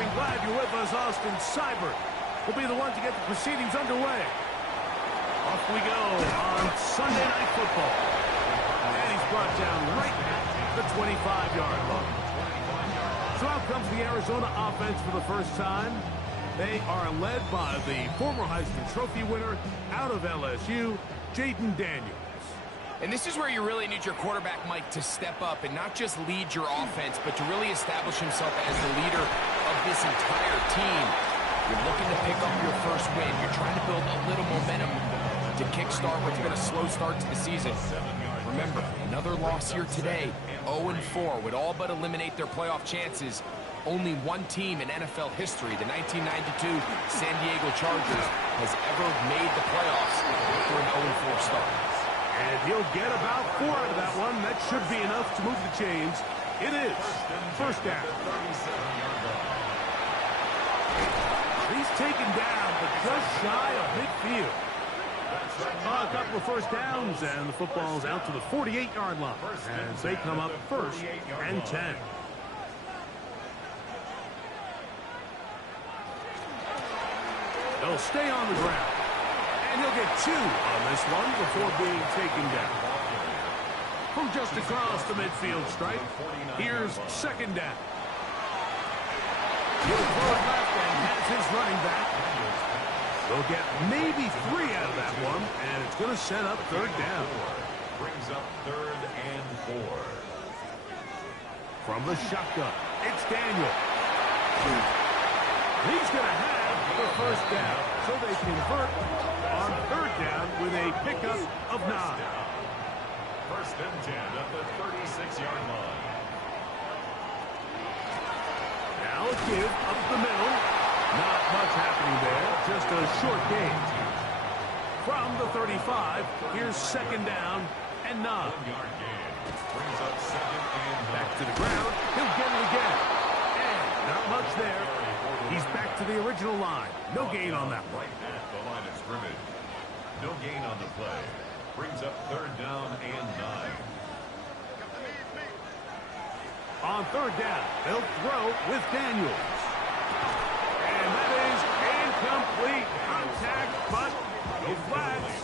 and glad you're with us. Austin Seibert will be the one to get the proceedings underway. Off we go on Sunday Night Football. And he's brought down right at the 25-yard line. So out comes the Arizona offense for the first time. They are led by the former Heisman Trophy winner out of LSU, Jaden Daniels. And this is where you really need your quarterback, Mike, to step up and not just lead your offense, but to really establish himself as the leader of this entire team. You're looking to pick up your first win. You're trying to build a little momentum to kickstart what's been a slow start to the season. Remember, another loss here today, 0-4, would all but eliminate their playoff chances. Only one team in NFL history, the 1992 San Diego Chargers, has ever made the playoffs after an 0-4 start. And he'll get about 4 out of that one. That should be enough to move the chains. It is first down. He's taken down, but just shy of midfield. A couple of first downs, and the football's out to the 48-yard line as they come up first and 10. They'll stay on the ground. And he'll get 2 on this one before being taken down. From just across the midfield stripe, here's second down. He'll throw it left and has his running back. They'll get maybe 3 out of that one, and it's going to set up third down. Brings up 3rd and 4. From the shotgun, it's Daniel. He's going to have the first down, so they convert on third down with a pickup of 9. First and 10 at the 36-yard line. Now a give up the middle. Not much happening there, just a short gain. From the 35, here's second down and 9. 1-yard gain. Brings up 2nd and 9. Back to the ground. He'll get it again. And not much there. He's back to the original line. No gain on that one. Right at the line of scrimmage. No gain on the play. Brings up 3rd down and 9. On third down, they'll throw with Daniels. And that is incomplete. Contact, but no flags.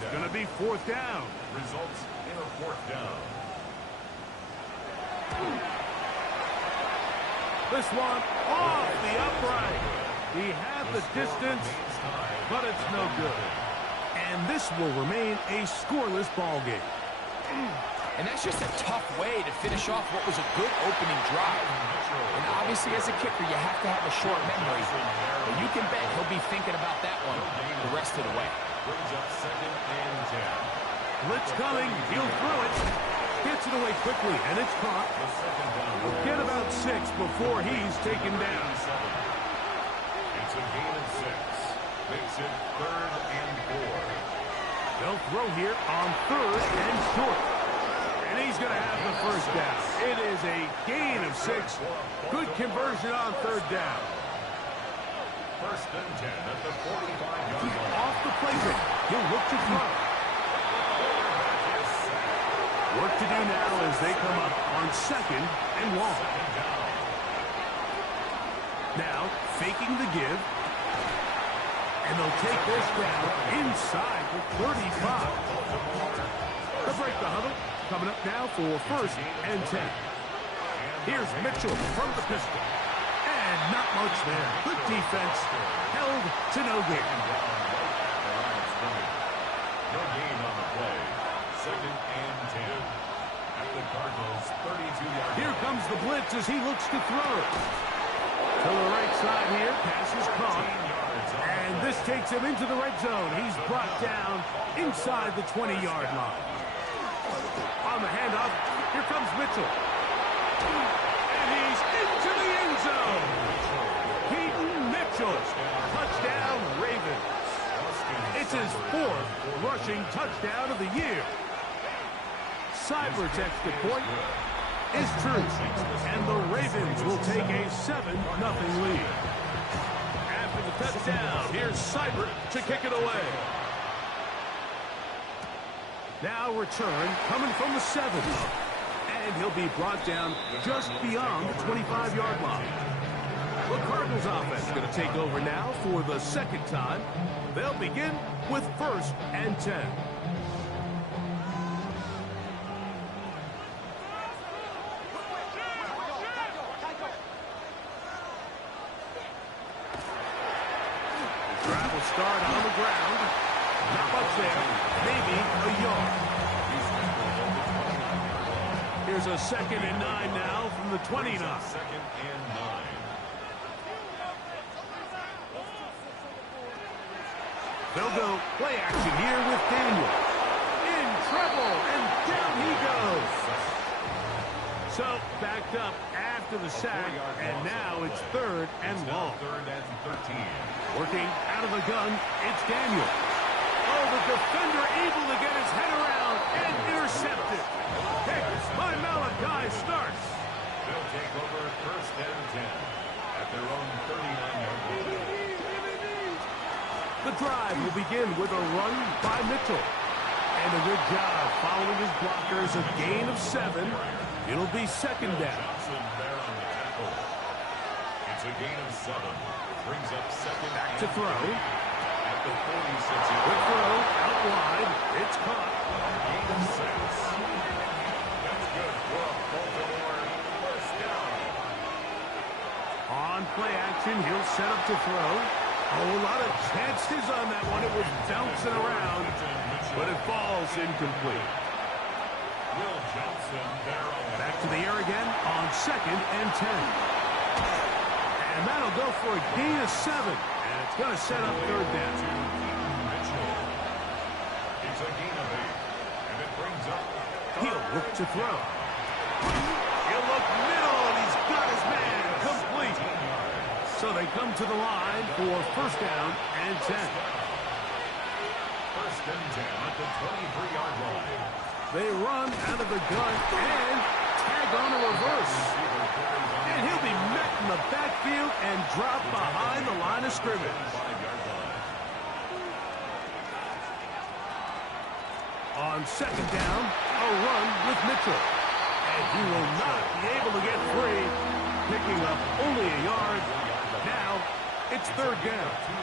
It's going to be 4th down. Results in a 4th down. This one off the upright. He had the distance, but it's no good. And this will remain a scoreless ball game. And that's just a tough way to finish off what was a good opening drive. And obviously, as a kicker, you have to have a short memory. But you can bet he'll be thinking about that one the rest of the way. Brings up 2nd and 10. Blitz coming. He'll throw it. Gets it away quickly, and it's caught. We'll get about 6 before he's taken down. It's a gain of 6. Makes it 3rd and 4. They'll throw here on 3rd and short. And he's going to have the first down. It is a gain of 6. Good conversion on third down. First and 10 at the 45-yard line. Off the playbook. He'll look to throw. Work to do now as they come up on 2nd and long. Now, faking the give. And they'll take this down inside the 35. They'll break the huddle. Coming up now for 1st and 10. Here's Mitchell from the pistol. And not much there. Good defense. Held to no gain. No gain on the play. 2nd and 10. At the Cardinals' 32-yard line. Here comes the blitz as he looks to throw. To the right side here. Pass is caught. And this takes him into the red zone. He's brought down inside the 20-yard line. On the handoff, here comes Mitchell. And he's into the end zone. Keaton Mitchell. Touchdown, Ravens. It's his 4th rushing touchdown of the year. Seibert's extra point is true. And the Ravens will take a 7-0 lead. After the touchdown, here's Seibert to kick it away. Now return coming from the 7. And he'll be brought down just beyond the 25-yard line. The Cardinals offense is going to take over now for the second time. They'll begin with 1st and 10. Drive will start on the ground. Not much there. Maybe a yard. Here's a 2nd and 9 now from the 29. 2nd and 9. They'll go play action here with Daniel. In trouble, and down he goes. So, backed up after the sack, and now it's 3rd and long. 3rd and 13. Working out of the gun, it's Daniel. Oh, the defender able to get his head around and intercepted. Picked by Malachi starts. They'll take over 1st and 10 at their own 39-yard line. The drive will begin with a run by Mitchell. And a good job following his blockers, a gain of 7. It'll be 2nd down. Johnson there on the tackle. It's a gain of 7. Brings up 2nd. Back to throw. At the 46. Quick throw out wide. It's caught. Gain of 6. That's good for a Baltimore 1st down. On play action, he'll set up to throw. A whole lot of chances on that one. It was bouncing around, but it falls incomplete. Will Johnson there on the Back to the air again on 2nd and 10. And that'll go for a gain of 7. And it's going to set up 3rd down. Mitchell. It's a gain of 8. And it brings up He'll look to throw. He'll look middle, and he's got his man complete. So they come to the line for 1st down and 10. 1st and 10 at the 23-yard line. They run out of the gun and tag on a reverse. And he'll be met in the backfield and dropped behind the line of scrimmage. On 2nd down, a run with Mitchell. And he will not be able to get free, picking up only a yard. Now, it's 3rd down. 2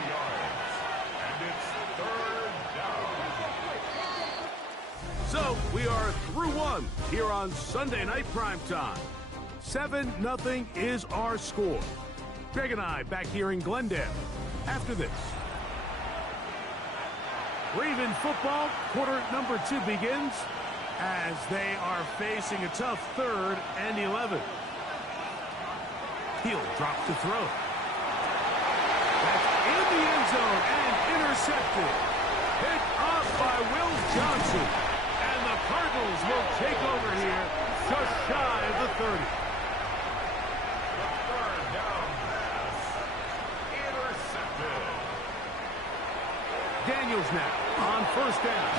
yards. And it's 3rd down. So, we are through 1 here on Sunday Night Primetime. 7-0 is our score. Greg and I back here in Glendale after this. Raven football, quarter number 2 begins as they are facing a tough 3rd and 11. He'll drop to throw. That's in the end zone and intercepted. Picked off by Will Johnson. And the Cardinals will take over here just shy of the 30. The 3rd down pass. Intercepted. Daniels now on 1st down.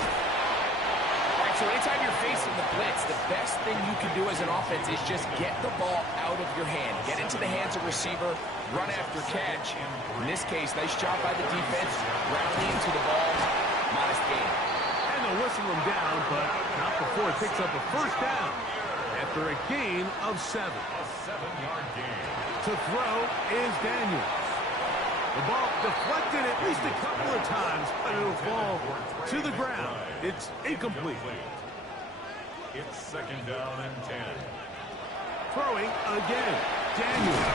All right, so anytime you're facing the blitz, the best thing you can do as an offense is just get the ball out of your hand. Get into the hands of receiver, run after catch. In this case, nice job by the defense, rallying to the ball, modest gain. And they'll whistle him down, but not before it picks up a 1st down after a gain of 7. A 7-yard gain. To throw is Daniels. The ball deflected at least a couple of times, but it'll fall to the ground. It's incomplete. It's 2nd down and 10. Throwing again, Daniels.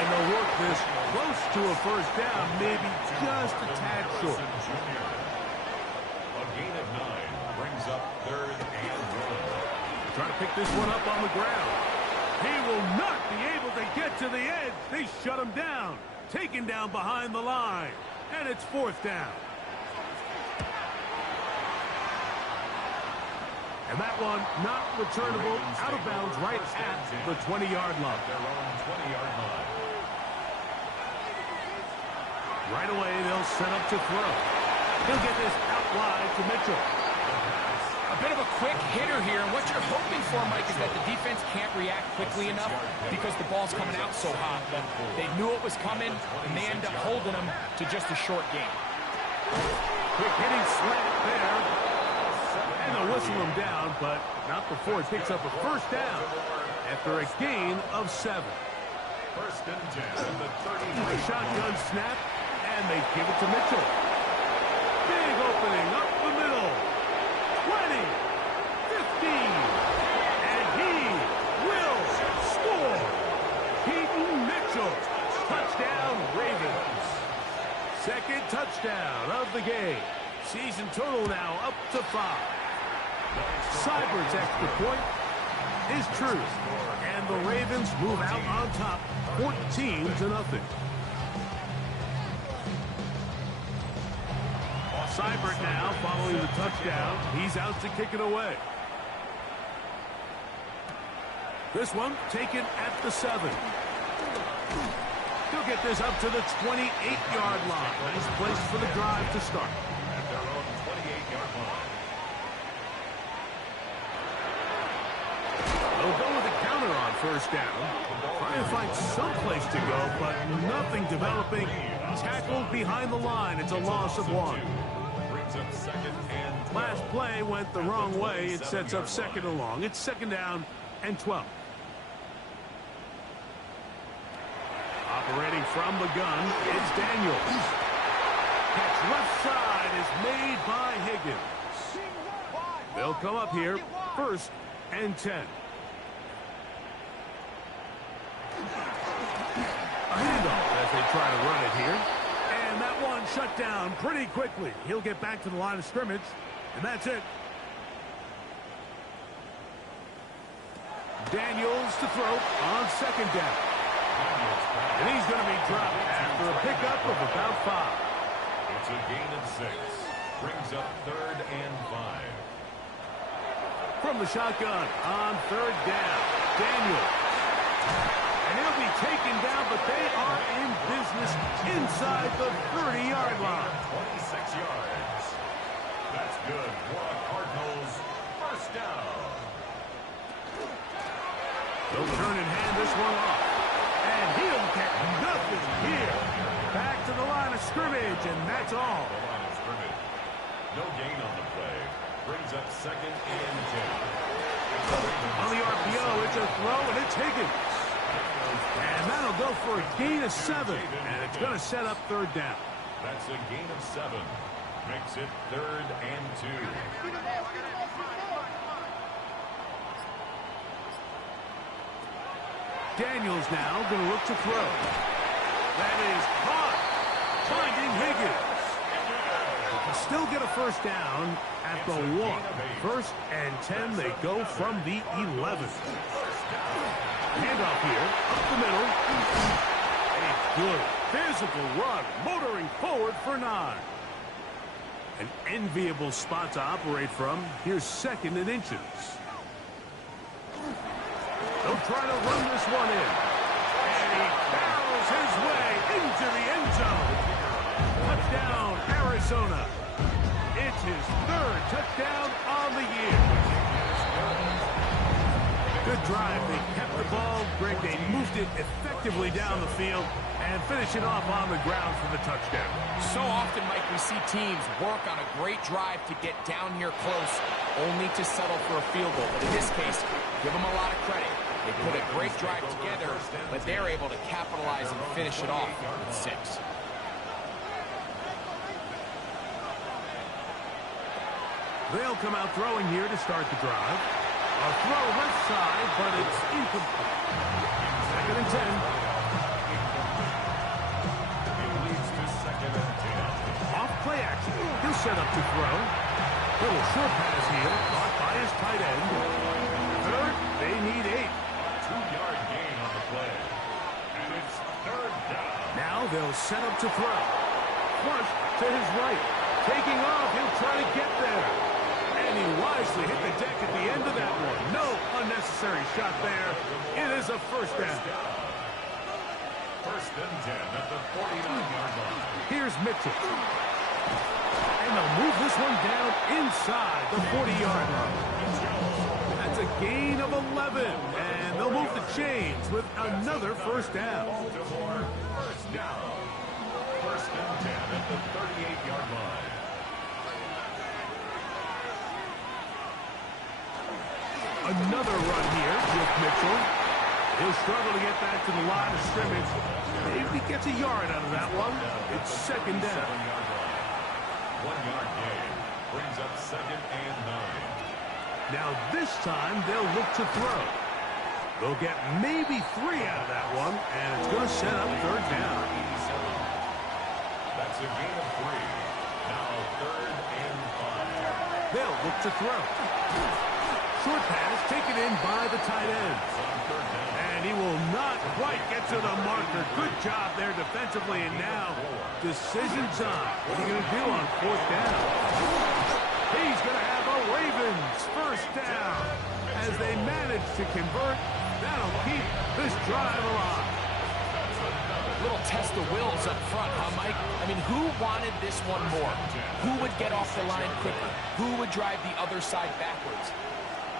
And they'll work this close to a 1st down, maybe just a tad short. Jr. A gain of 9 brings up 3rd and 1. Trying to pick this one up on the ground. He will not be able to get to the edge. They shut him down. Taken down behind the line. And it's 4th down. And that one not returnable, out of bounds right at the 20-yard line. Their own 20-yard line. Right away, they'll set up to throw. He'll get this out wide to Mitchell. A bit of a quick hitter here, and what you're hoping for, Mike, is that the defense can't react quickly enough because the ball's coming out so hot. But they knew it was coming, and they end up holding them to just a short game. Quick hitting slant there. And they'll whistle him down, but not before it picks up a 1st down after a gain of 7. First and 10 at the A 30. shotgun snap, and they give it to Mitchell. Big opening up the middle. 20, 15, and he will score. Keaton Mitchell, touchdown Ravens. Second touchdown of the game. Season total now up to 5. Seibert's extra point is true, and the Ravens move out on top, 14-0. Seibert now following the touchdown. He's out to kick it away. This one taken at the 7. He'll get this up to the 28-yard line. Nice place for the drive to start. At their own 28-yard line. They'll go with a counter on first down. Trying to find some place to go, but nothing developing. Tackled behind the line. It's a loss of 1. Brings up second and 12. Last play went the wrong way. It sets up second and long. It's second down and 12. Operating from the gun, it's Daniels. Catch left side is made by Higgins. They'll come up here, first and 10. A handoff as they try to run it here. And that one shut down pretty quickly. He'll get back to the line of scrimmage, and that's it. Daniels to throw on second down. And he's going to be dropped after a pickup of about 5. It's a gain of 6. Brings up third and 5. From the shotgun on third down, Daniels. And he'll be taken down, but they are in business inside the 30-yard line. 26 yards. That's good for the Cardinals. First down. They'll turn and hand this one off. And he'll get nothing here. Back to the line of scrimmage, and that's all. The line of scrimmage. No gain on the play. Brings up second and 10. On the RPO, it's a throw, and it's Higgins. And that'll go for a gain of 7. And it's going to set up third down. That's a gain of 7. Makes it third and 2. Daniels now going to look to throw. That is caught. Finding Higgins. They can still get a first down at the 1. First and 10, they go from the 11. Handoff here, up the middle. A good physical run, motoring forward for 9. An enviable spot to operate from. Here's second and inches. They'll try to run this one in. And he barrels his way into the end zone. Touchdown, Arizona. It's his 3rd touchdown on the year. Good drive. They kept the ball. Greg, they moved it effectively down the field and finish it off on the ground for the touchdown. So often, Mike, we see teams work on a great drive to get down here close, only to settle for a field goal. But in this case, give them a lot of credit. They put a great drive together, but they're able to capitalize and finish it off with 6. They'll come out throwing here to start the drive. A throw left side, but it's incomplete. Second and 10. It leads to second and 10. Off play action. He'll set up to throw. Little short pass here, caught by his tight end. Third, they need 8. 2-yard gain on the play. And it's third down. Now they'll set up to throw. Flush to his right. Taking off, he'll try to get there. And he wisely hit the deck at the end of that one. No unnecessary shot there. It is a first down. First and 10 at the 49-yard line. Here's Mitchell. And they'll move this one down inside the 40-yard line. That's a gain of 11. And they'll move the chains with another first down. First down. First and 10 at the 38-yard line. Another run here with Mitchell. He'll struggle to get back to the line of scrimmage. Maybe he gets a yard out of that one. It's second down. 1 yard gain brings up 2nd and 9. Now this time they'll look to throw. They'll get maybe 3 out of that one, and it's going to set up third down. That's a gain of 3. Now 3rd and 5. They'll look to throw. Short pass taken in by the tight end. And he will not quite get to the marker. Good job there defensively, and now decision time. What are you going to do on 4th down? He's going to have a Ravens first down as they manage to convert. That'll keep this drive alive. Little test of wills up front, huh, Mike? I mean, who wanted this one more? Who would get off the line quicker? Who would drive the other side backwards?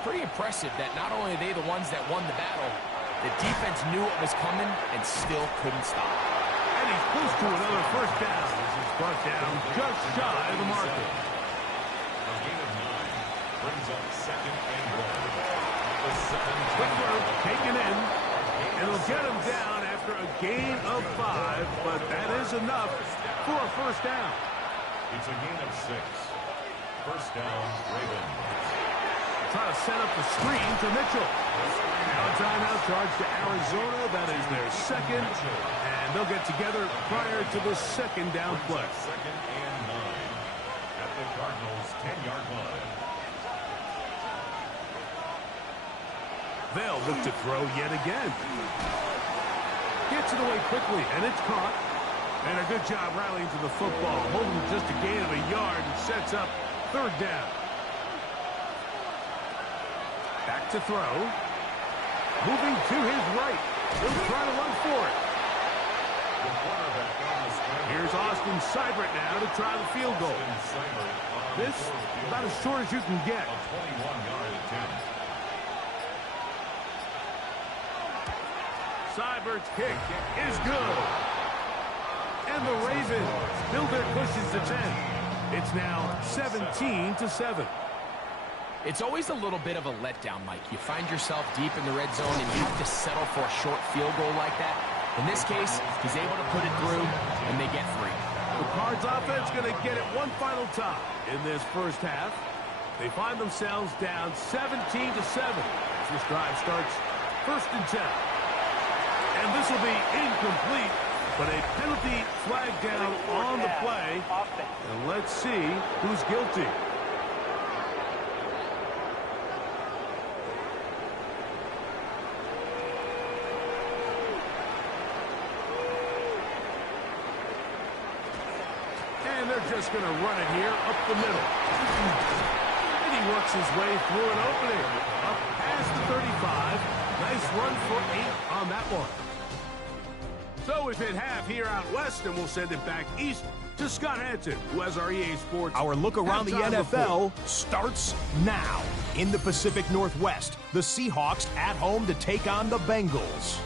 Pretty impressive that not only are they the ones that won the battle, the defense knew what was coming and still couldn't stop. And he's close to another first down as he's brought down just shy of the marker. A gain of 9 brings up 2nd and 1. Quick throw taken in, and it'll get him down after a gain of 5, but that is enough for a first down. It's a gain of 6. First down, Ravens. Try to set up the screen to Mitchell. Now a timeout charge to Arizona. That is their second, and they'll get together prior to the second down play. 2nd and 9 at the Cardinals' 10-yard line. They'll look to throw yet again. Gets it away quickly, and it's caught. And a good job rallying to the football, holding just a gain of a yard, and sets up third down. Back to throw. Moving to his right. He'll try to run for it. Here's Austin Seibert now to try the field goal. This about as short as you can get. A 21-yard attempt. Seibert's kick is good. And the Ravens build their cushions to 10. It's now 17-7. It's always a little bit of a letdown, Mike. You find yourself deep in the red zone and you have to settle for a short field goal like that. In this case, he's able to put it through, and they get 3. The Cards offense going to get it one final time in this first half. They find themselves down 17-7 as this drive starts 1st and 10. And this will be incomplete, but a penalty flag down on the play. And let's see who's guilty. And they're just going to run it here up the middle. And he works his way through an opening. Up past the 35. Nice run for 8 on that one. So we've hit half here out west, and we'll send it back east to Scott Hanson, who has our EA Sports. Our look around the NFL report. starts now. In the Pacific Northwest, the Seahawks at home to take on the Bengals.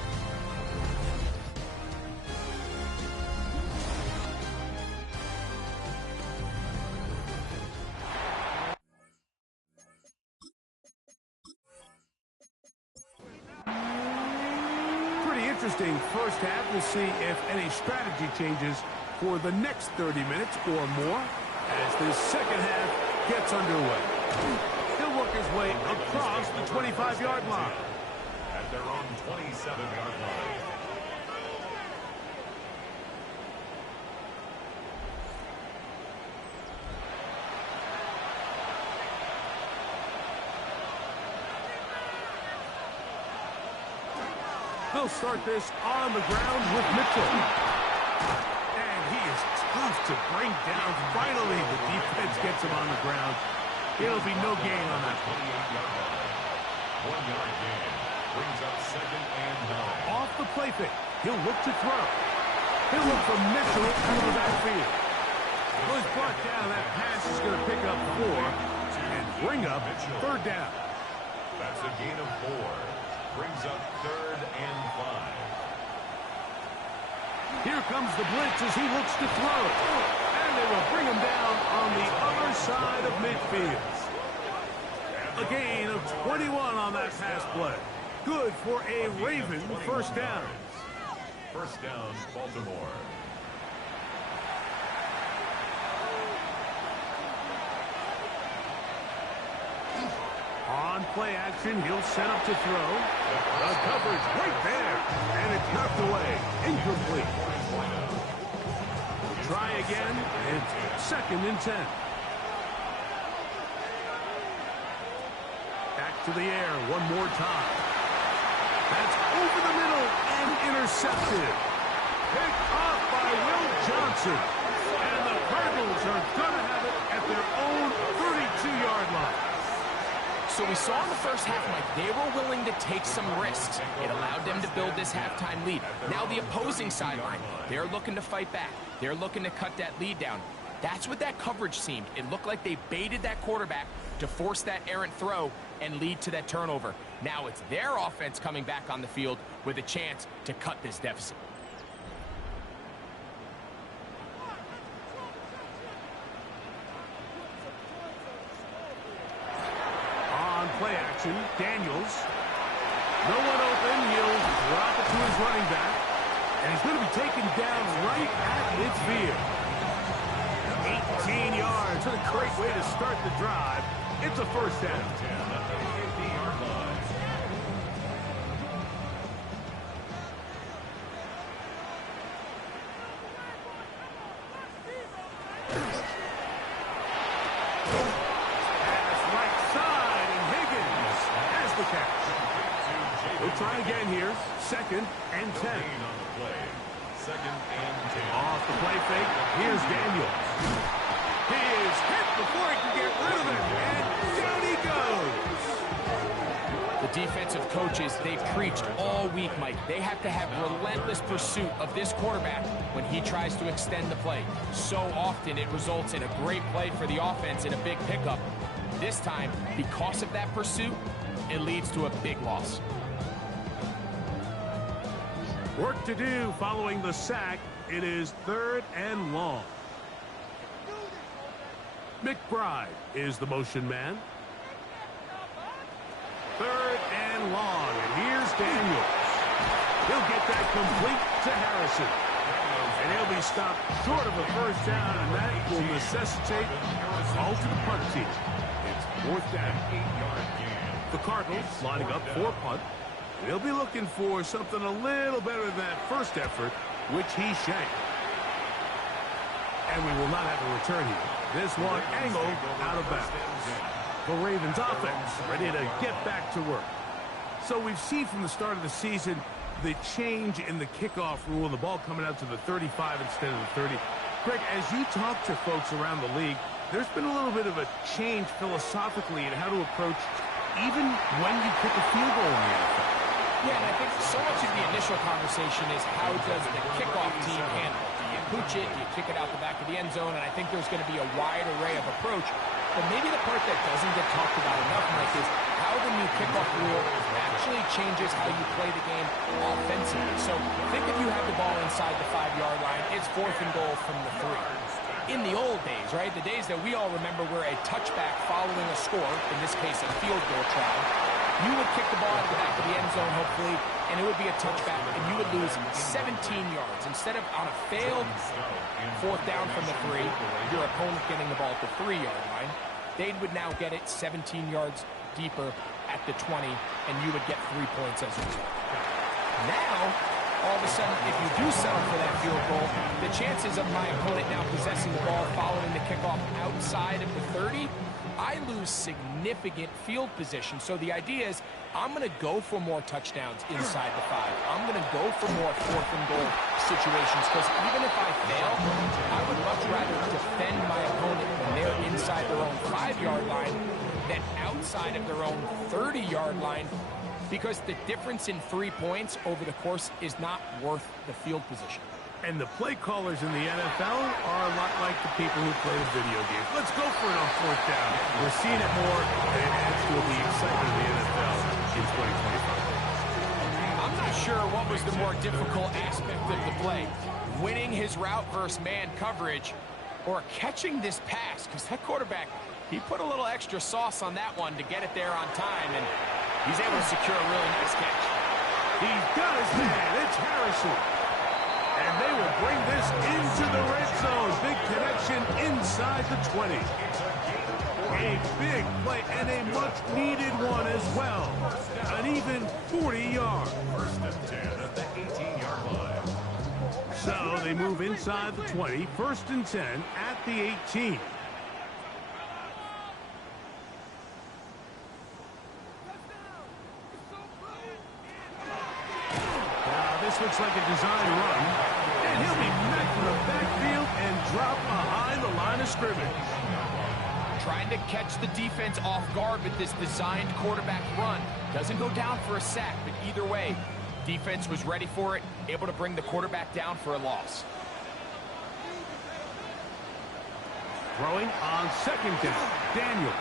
Interesting first half. We'll see if any strategy changes for the next 30 minutes or more as this second half gets underway. He'll work his way across the 25-yard line. At their own 27-yard line. They'll start this on the ground with Mitchell. And he is tough to bring down. Finally, the defense gets him on the ground. It'll be no gain on that. 28-yard line. 1 yard gain brings up 2nd and 9. Off the play fake. He'll look to throw. He'll look for Mitchell out of the backfield. Well, he's brought down. That pass is going to pick up 4 and bring up third down. That's a gain of 4. Brings up 3rd and 5. Here comes the blitz as he looks to throw. And they will bring him down on the other side of midfield. A gain of 21 on that pass play. Good for a Raven first down. First down, Baltimore. On play action, he'll set up to throw. The coverage right there, and it's knocked away. Incomplete. Try again. It's 2nd and 10. Back to the air one more time. That's over the middle and intercepted. Picked off by Will Johnson. And the Cardinals are going to have it at their own 32-yard line. So we saw in the first half, Mike, they were willing to take some risks. It allowed them to build this halftime lead. Now the opposing sideline, they're looking to fight back. They're looking to cut that lead down. That's what that coverage seemed. It looked like they baited that quarterback to force that errant throw and lead to that turnover. Now it's their offense coming back on the field with a chance to cut this deficit. Play action, Daniels. No one open, he'll drop it to his running back. And he's going to be taken down right at midfield. 18 yards, what a great way to start the drive. It's a first down. We'll try again here. 2nd and 10. On the play. 2nd and 10. Off the play fake. Here's Daniels. He is hit before he can get rid of it. And down he goes. The defensive coaches, they've preached all week, Mike. They have to have relentless pursuit of this quarterback when he tries to extend the play. So often it results in a great play for the offense and a big pickup. This time, because of that pursuit, it leads to a big loss. Work to do following the sack. It is 3rd and long. McBride is the motion man. 3rd and long. And here's Daniels. He'll get that complete to Harrison. And he'll be stopped short of a first down, and that will necessitate a call to the punt team. It's 4th down. The Cardinals lining up for punt. They'll be looking for something a little better than that first effort, which he shanked. And we will not have a return here. This one angled out of bounds. The Ravens offense ready to get back to work. So we've seen from the start of the season the change in the kickoff rule and the ball coming out to the 35 instead of the 30. Greg, as you talk to folks around the league, there's been a little bit of a change philosophically in how to approach even when you kick a field goal in the NFL. Yeah, and I think so much of the initial conversation is how does the kickoff team handle it? Do you pooch it? Do you kick it out the back of the end zone? And I think there's going to be a wide array of approach. But maybe the part that doesn't get talked about enough, Mike, is how the new kickoff rule actually changes how you play the game offensively. So think if you have the ball inside the 5-yard line, it's 4th and goal from the 3. In the old days, right, the days that we all remember were a touchback following a score, in this case a field goal try, you would kick the ball out of the back of the end zone, hopefully, and it would be a touchback, and you would lose 17 yards. Instead of on a failed 4th down from the 3, your opponent getting the ball at the 3-yard line, they would now get it 17 yards deeper at the 20, and you would get 3 points as a result. Now, all of a sudden, if you do settle for that field goal, the chances of my opponent now possessing the ball following the kickoff outside of the 30, I lose significant field position. So the idea is I'm going to go for more touchdowns inside the 5. I'm going to go for more 4th and goal situations because even if I fail, I would much rather defend my opponent when they're inside their own 5-yard line than outside of their own 30-yard line, because the difference in 3 points over the course is not worth the field position. And the play callers in the NFL are a lot like the people who play the video games. Let's go for it on 4th down. We're seeing it more, and it adds to the excitement of the NFL in 2025. I'm not sure what was the more difficult aspect of the play, winning his route versus man coverage or catching this pass, because that quarterback, he put a little extra sauce on that one to get it there on time, and He's able to secure a really nice catch. He's got his man. It's Harrison. And they will bring this into the red zone. Big connection inside the 20. A big play and a much-needed one as well. An even 40 yards. First and 10 at the 18-yard line. So they move inside the 20. First and 10 at the 18. This looks like a design run, and he'll be met from the backfield and dropped behind the line of scrimmage. Trying to catch the defense off guard with this designed quarterback run. Doesn't go down for a sack, but either way, defense was ready for it, able to bring the quarterback down for a loss. Throwing on second down, Daniel.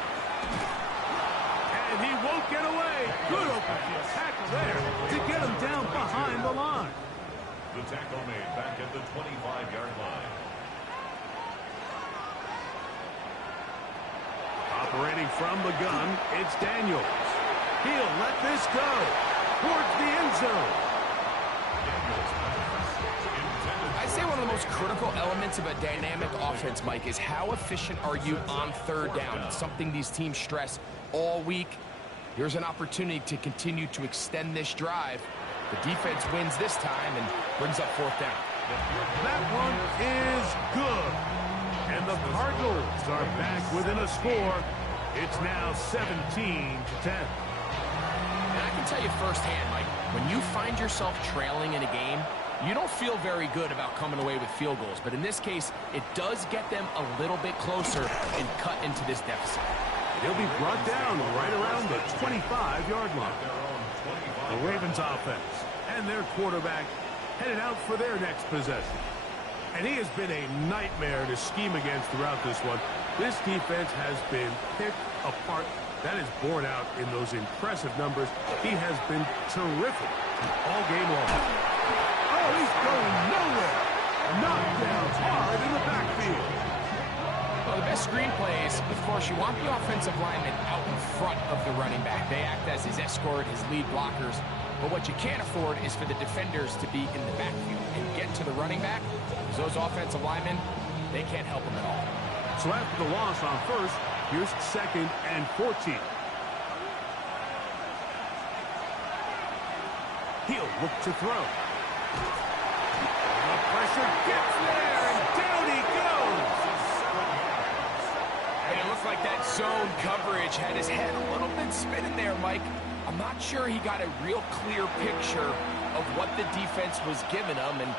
And he won't get away. Good open tackle there to get him down behind the line. The tackle made back at the 25-yard line. Operating from the gun, it's Daniels. He'll let this go towards the end zone. I'd say one of the most critical elements of a dynamic offense, Mike, is how efficient are you on third down. It's something these teams stress all week. Here's an opportunity to continue to extend this drive. The defense wins this time and brings up fourth down. That one is good. And the Cardinals are back within a score. It's now 17-10. And I can tell you firsthand, Mike, when you find yourself trailing in a game, you don't feel very good about coming away with field goals. But in this case, it does get them a little bit closer and cut into this deficit. He'll be brought down right around the 25-yard line. The Ravens offense and their quarterback headed out for their next possession. And he has been a nightmare to scheme against throughout this one. This defense has been picked apart. That is borne out in those impressive numbers. He has been terrific all game long. Oh, he's going nowhere. Knocked down hard in the backfield. Well, the best screenplays, of course, you want the offensive lineman out in front of the running back. They act as his escort, his lead blockers. But what you can't afford is for the defenders to be in the backfield and get to the running back. Those offensive linemen, they can't help him at all. So after the loss on first, here's second and 14. He'll look to throw. The pressure gets there, and down he goes. And it looked like that zone coverage had his head a little bit spinning there, Mike. I'm not sure he got a real clear picture of what the defense was giving him, and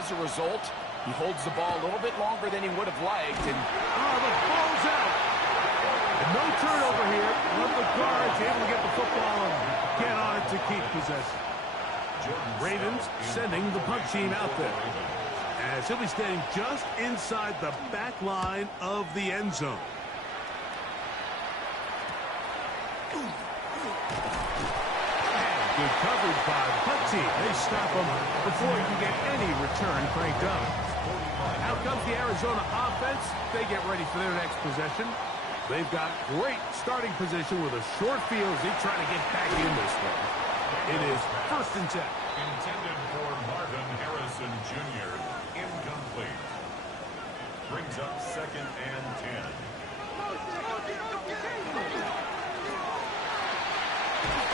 as a result, he holds the ball a little bit longer than he would have liked. And the ball's out. And no turnover here. One of the guards able to get the football and get on it to keep possession. Ravens sending the punt team out there, as he'll be standing just inside the back line of the end zone. Good coverage by the punt team. They stop him before he can get any return cranked up. Out comes the Arizona offense. They get ready for their next possession. They've got great starting position with a short field as they try to get back in this one. It is first and 10. Intended for Marvin Harrison Jr. Incomplete. Brings up second and 10.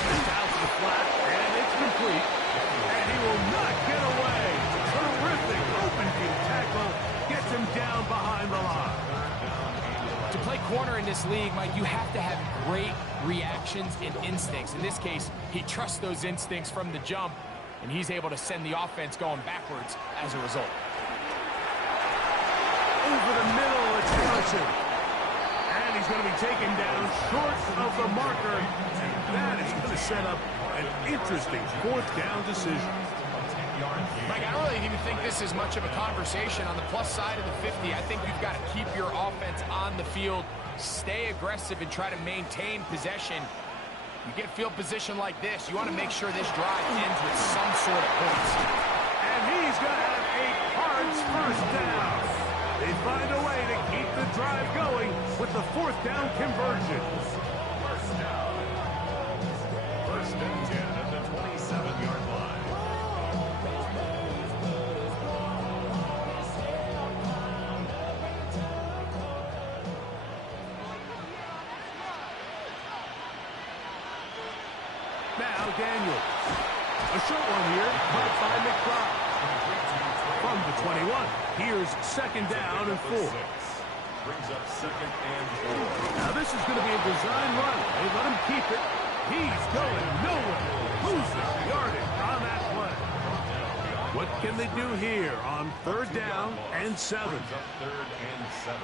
Down to the flat, and it's complete. And he will not get away. Terrific open field tackle. Gets him down behind the line. to play corner in this league, Mike, you have to have great reactions and instincts. In this case, he trusts those instincts from the jump, and he's able to send the offense going backwards as a result. Over the middle, it's Harrison. And he's going to be taken down short of the marker. And that is going to set up an interesting fourth down decision. Mike, I don't really even think this is much of a conversation. On the plus side of the 50, I think you've got to keep your offense on the field, stay aggressive, and try to maintain possession. You get field position like this, you want to make sure this drive ends with some sort of points. And he's going to have a Cards first down. They find a way to keep the drive going with the fourth down conversion. Now Daniels. A short one here, caught by McBride. From the 21, here's second down and 4. Brings up second and 4. Now this is going to be a design run. They let him keep it. He's going nowhere. Losing yardage on that play. What can they do here on third down and 7? Brings up third and 7.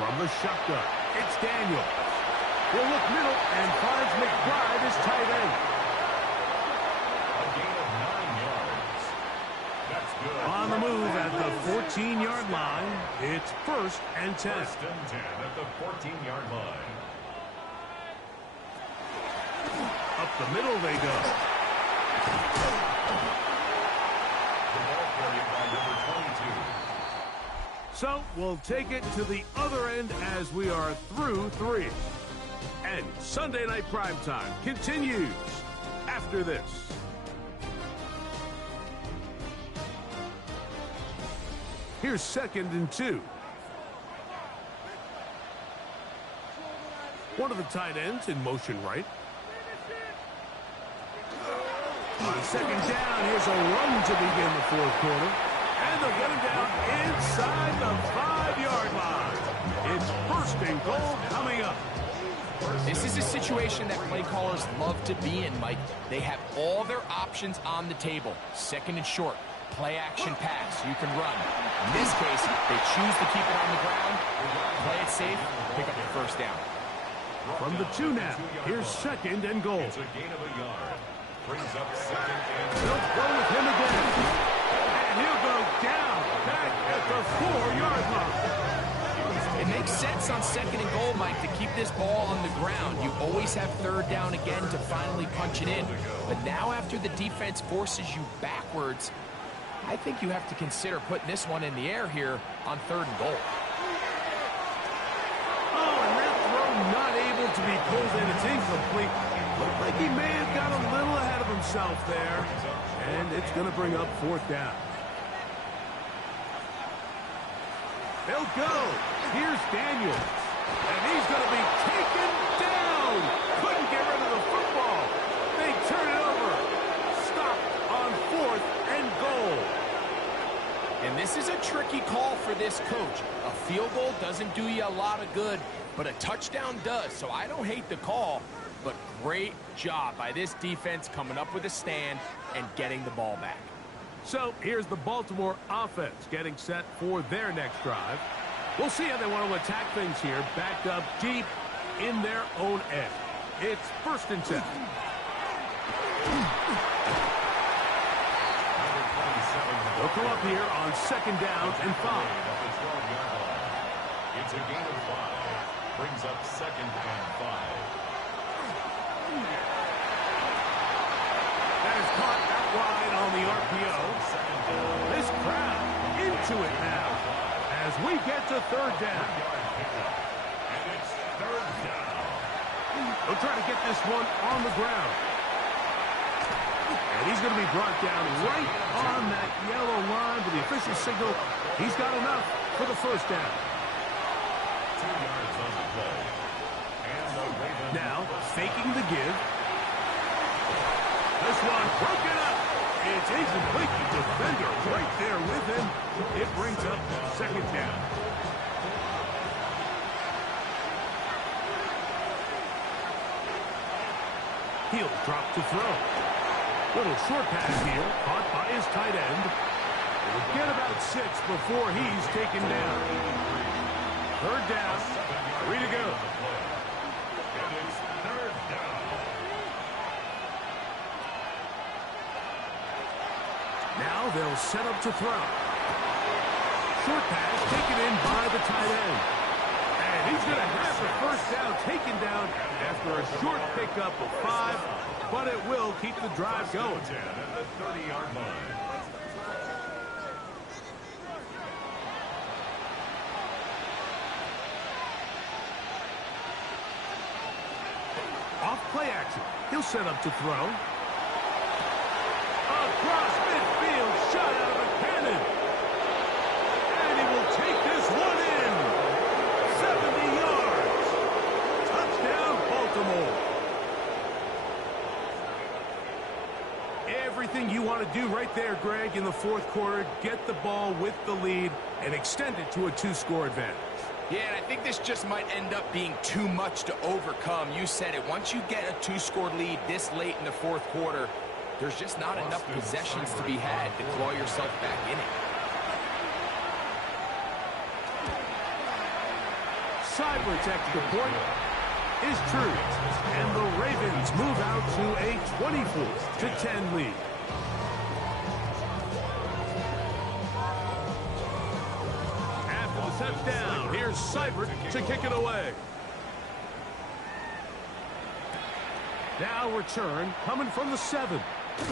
From the shotgun, it's Daniel. He'll look middle and finds McBride as tight end. A gain of 9 yards. That's good. On the move at the 14-yard line, it's first and 10. First and 10 at the 14-yard line. Up the middle they go. The ball carried by number 22. So we'll take it to the other end as we are through 3. And Sunday Night Primetime continues after this. Here's second and 2. One of the tight ends in motion right. On second down, here's a run to begin the fourth quarter. And they'll get him down inside the 5-yard line. It's first and goal coming up. This is a situation that play callers love to be in, Mike. They have all their options on the table. Second and short, play action pass, you can run. In this case, they choose to keep it on the ground, play it safe, pick up the first down. From the 2 now, here's second and goal. It's a gain of a yard. Brings up second and They'll go with him again. And he'll go down back at the 4-yard line. It makes sense on second and goal, Mike, to keep this ball on the ground. You always have third down again to finally punch it in. But now after the defense forces you backwards, I think you have to consider putting this one in the air here on third and goal. Oh, and that throw not able to be pulled in. It's incomplete. Looked like he may have got a little ahead of himself there. And it's going to bring up fourth down. They'll go. Here's Daniels. And he's going to be taken down. Couldn't get rid of the football. They turn it over. Stop on fourth and goal. And this is a tricky call for this coach. A field goal doesn't do you a lot of good, but a touchdown does. So I don't hate the call, but great job by this defense coming up with a stand and getting the ball back. So here's the Baltimore offense getting set for their next drive. We'll see how they want to attack things here, backed up deep in their own end. It's first and 10. They'll come up here on second down and 5. It's a gain of 5. Brings up second and 5. That is caught out wide on the RPO. This crowd into it now as we get to third down. And it's third down. They'll try to get this one on the ground. And he's going to be brought down right on that yellow line with the official signal. He's got enough for the first down. 2 yards on the play. And the Ravens. Now, faking the give. This one broken up. It's incomplete. The defender right there with him. It brings up second down. He'll drop to throw. Little short pass here, caught by his tight end. He'll get about 6 before he's taken down. Third down, 3 to go. And it's third down. Now they'll set up to throw. Short pass taken in by the tight end. And he's going to have the first down taken down after a short pickup of 5, but it will keep the drive going. 10 at the 30-yard line. Off play action. He'll set up to throw. Across midfield, shot out of a cannon. And he will take this one in. 70 yards. Touchdown, Baltimore. Everything you want to do right there, Greg, in the fourth quarter, get the ball with the lead and extend it to a 2-score advantage. Yeah, and I think this just might end up being too much to overcome. You said it. Once you get a 2-score lead this late in the fourth quarter, there's just not enough possessions to be had to claw yourself back in it. Seibert's extra point is true, and the Ravens move out to a 24-10 lead. After the touchdown, here's Seibert to kick it away. Now return coming from the 7. And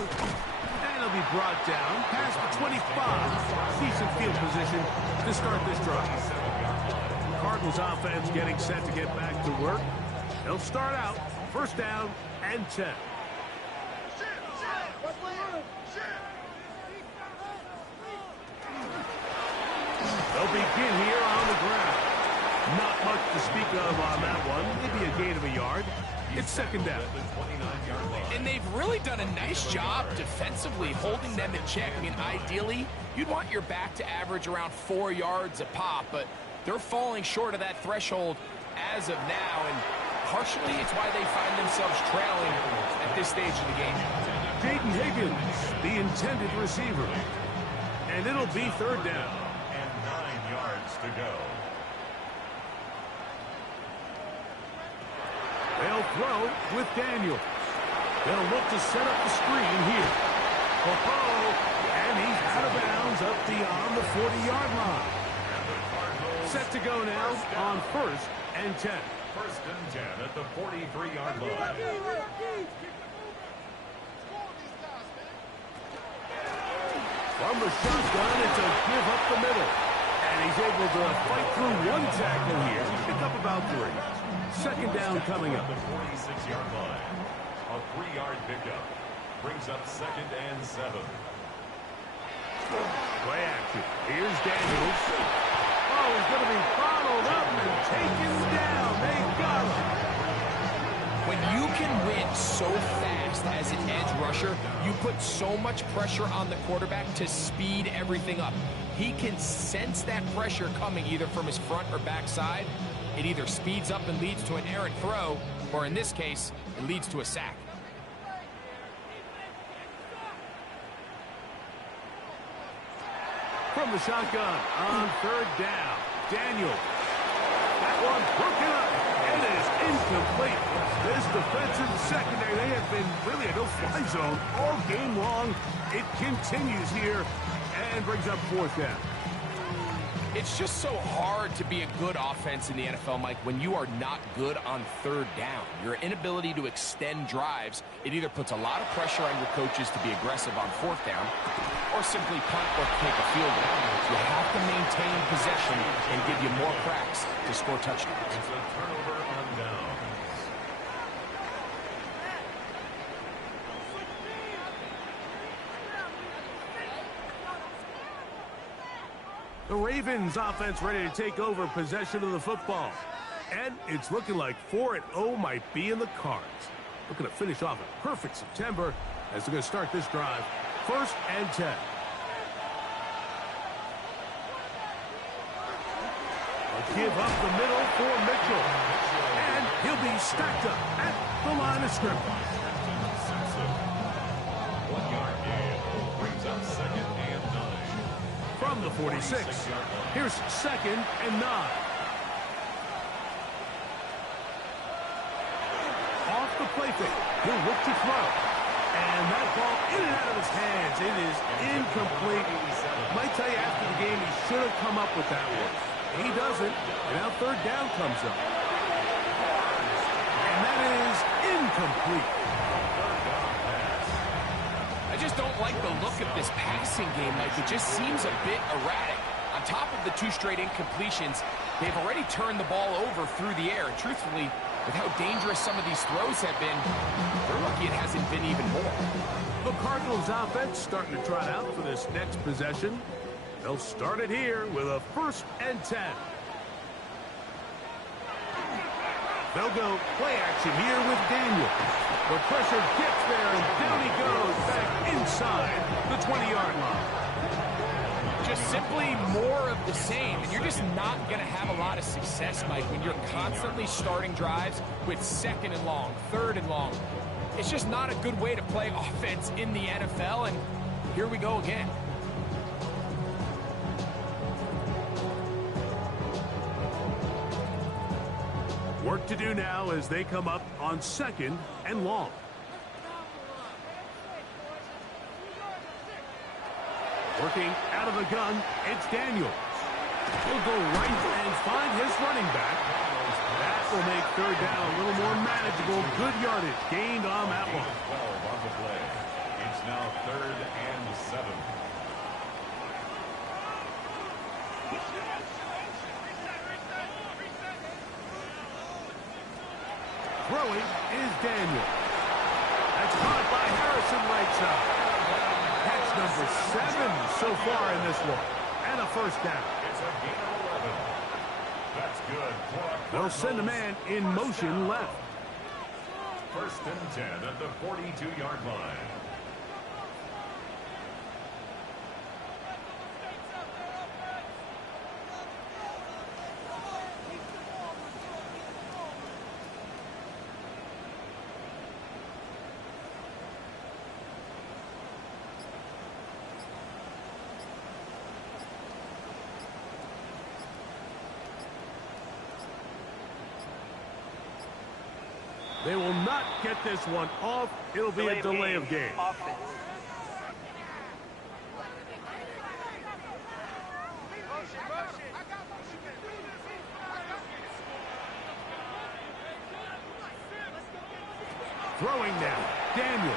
it'll be brought down past the 25. Decent field position to start this drive. Cardinals offense getting set to get back to work. They'll start out first down and 10. They'll begin here on the ground. Not much to speak of on that one. Maybe a gain of a yard. It's second down. And they've really done a nice job defensively holding them in check. I mean, ideally, you'd want your back to average around 4 yards a pop, but they're falling short of that threshold as of now, and partially it's why they find themselves trailing at this stage of the game. Jaden Higgins, the intended receiver. And it'll be third down. And 9 yards to go. They'll throw with Daniels. They'll look to set up the screen here. And he's out of bounds up beyond the 40-yard line. Set to go now on first and 10. First and 10 at the 43-yard line. From the shotgun, it's a give up the middle. And he's able to fight through one tackle here. Pick up about 3. Second down coming up. The 46-yard line. A 3-yard pickup. Brings up second and 7. Play action. Here's Daniels. Oh, he's going to be followed up and taken down. They got him. When you can win so fast as an edge rusher, you put so much pressure on the quarterback to speed everything up. He can sense that pressure coming either from his front or back side. It either speeds up and leads to an errant throw, or in this case, it leads to a sack. From the shotgun on third down. Daniel. That one broken up. It is incomplete. This defensive secondary, they have been really a no-fly zone all game long. It continues here and brings up fourth down. It's just so hard to be a good offense in the NFL, Mike, when you are not good on third down. Your inability to extend drives, it either puts a lot of pressure on your coaches to be aggressive on fourth down or simply punt or take a field goal. You have to maintain possession and give you more cracks to score touchdowns. It's a turnover on downs. The Ravens offense ready to take over possession of the football. And it's looking like 4-0 might be in the cards. Looking to finish off a perfect September as they're going to start this drive. First and 10. A give up the middle for Mitchell. And he'll be stacked up at the line of scrimmage. 1 yard gain. Brings up second and 9. From the 46, here's second and 9. Off the play fake, he'll look to throw. And that ball in and out of his hands. It is incomplete. Might tell you after the game he should have come up with that one. He doesn't, and now third down comes up. And that is incomplete. I just don't like the look of this passing game, Mike. It just seems a bit erratic. On top of the 2 straight incompletions, they've already turned the ball over through the air. And truthfully, with how dangerous some of these throws have been, they're lucky it hasn't been even more. The Cardinals offense starting to trot out for this next possession. They'll start it here with a first and 10. They'll go play action here with Daniels. The pressure gets there, and down he goes back inside the 20-yard line. Just simply more of the same, and you're just not going to have a lot of success, Mike, when you're constantly starting drives with 2nd and long, 3rd and long. It's just not a good way to play offense in the NFL, and here we go again. Work to do now as they come up on 2nd and long. Working out of the gun, it's Daniels. He'll go right and find his running back. That will make 3rd down a little more manageable. Good yardage gained on that one. 12 on the play. It's now 3rd and 7. Throwing is Daniels. That's caught by Harrison right side. Catch number 7 so far in this one. And a 1st down. It's a gain of 11. That's good. They'll send a man in motion left. 1st and 10 at the 42-yard line. They will not get this one off. It'll be a delay of game. Throwing now, Daniel.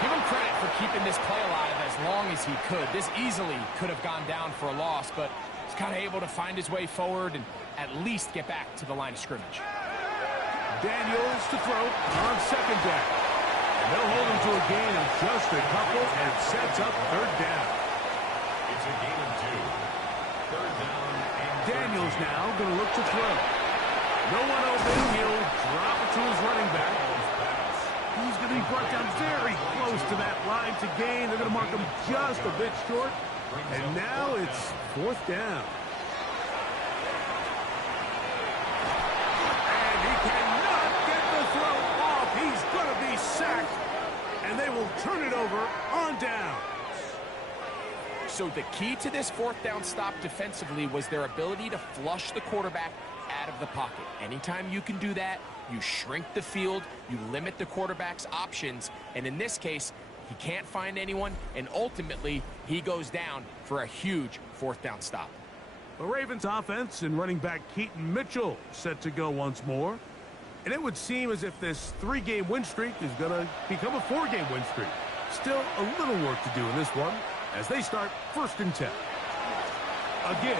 Give him credit for keeping this play alive as long as he could. This easily could have gone down for a loss, but he's kind of able to find his way forward and at least get back to the line of scrimmage. Daniels to throw on 2nd down. And they'll hold him to a gain of just a couple and sets up 3rd down. It's a gain of 2. 3rd down and Daniels now going to look to throw. No one open. He'll drop it to his running back. He's going to be brought down very close to that line to gain. They're going to mark him just a bit short. And now it's 4th down. Sacked, and they will turn it over on down. So the key to this 4th down stop defensively was their ability to flush the quarterback out of the pocket. Anytime you can do that, you shrink the field, you limit the quarterback's options, and in this case, he can't find anyone, and ultimately, he goes down for a huge 4th down stop. The Ravens offense and running back Keaton Mitchell set to go once more. And it would seem as if this 3-game win streak is going to become a 4-game win streak. Still a little work to do in this one as they start 1st and 10. A give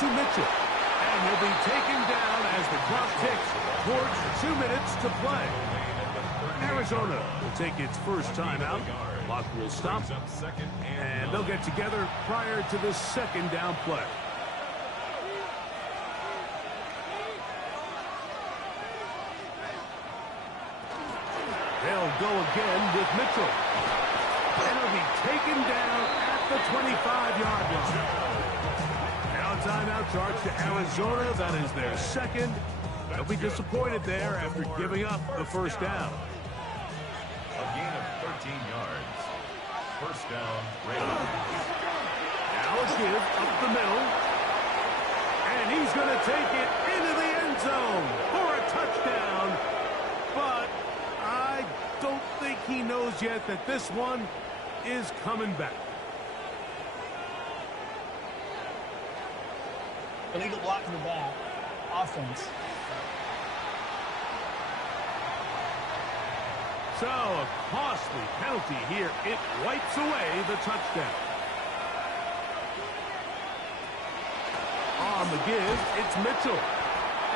to Mitchell. And he'll be taken down as the clock ticks towards 2 minutes to play. Arizona will take its first timeout. Clock will stop. And they'll get together prior to the 2nd down play. They'll go again with Mitchell. And he'll be taken down at the 25-yard line. Now a timeout charge to Arizona. That is their 2nd. They'll be disappointed there after giving up the 1st down. A gain of 13 yards. 1st down, Ravens. Now a give up the middle. And he's going to take it into the end zone for a touchdown. But I don't think he knows yet that this one is coming back. Illegal block in the back. Offense. So a costly penalty here. It wipes away the touchdown. On the give, it's Mitchell.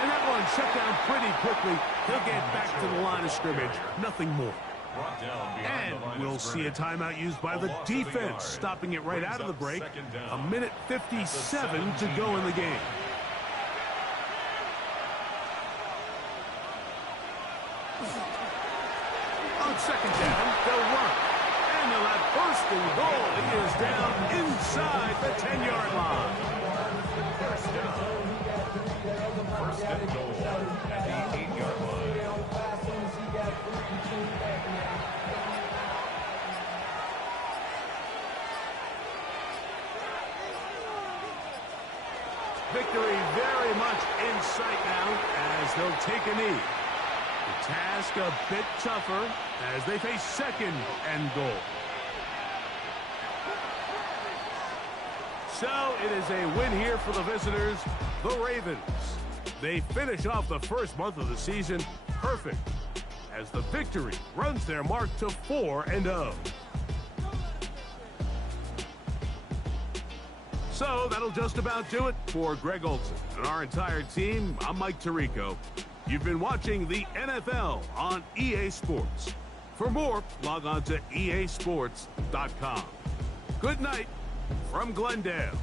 And that one shut down pretty quickly. He'll get back to the line of scrimmage. Nothing more. And we'll see a timeout used by the defense, stopping it right out of the break. A minute 57 to go in the game. On second down, they'll run. And they'll have first and goal. He is down inside the 10-yard line. First down. First and goal at the 8-yard line. Victory very much in sight now as they'll take a knee. The task a bit tougher as they face second and goal. So it is a win here for the visitors, the Ravens. They finish off the first month of the season perfect as the victory runs their mark to 4-0. So that'll just about do it for Greg Olson and our entire team. I'm Mike Tirico. You've been watching the NFL on EA Sports. For more, log on to easports.com. Good night from Glendale.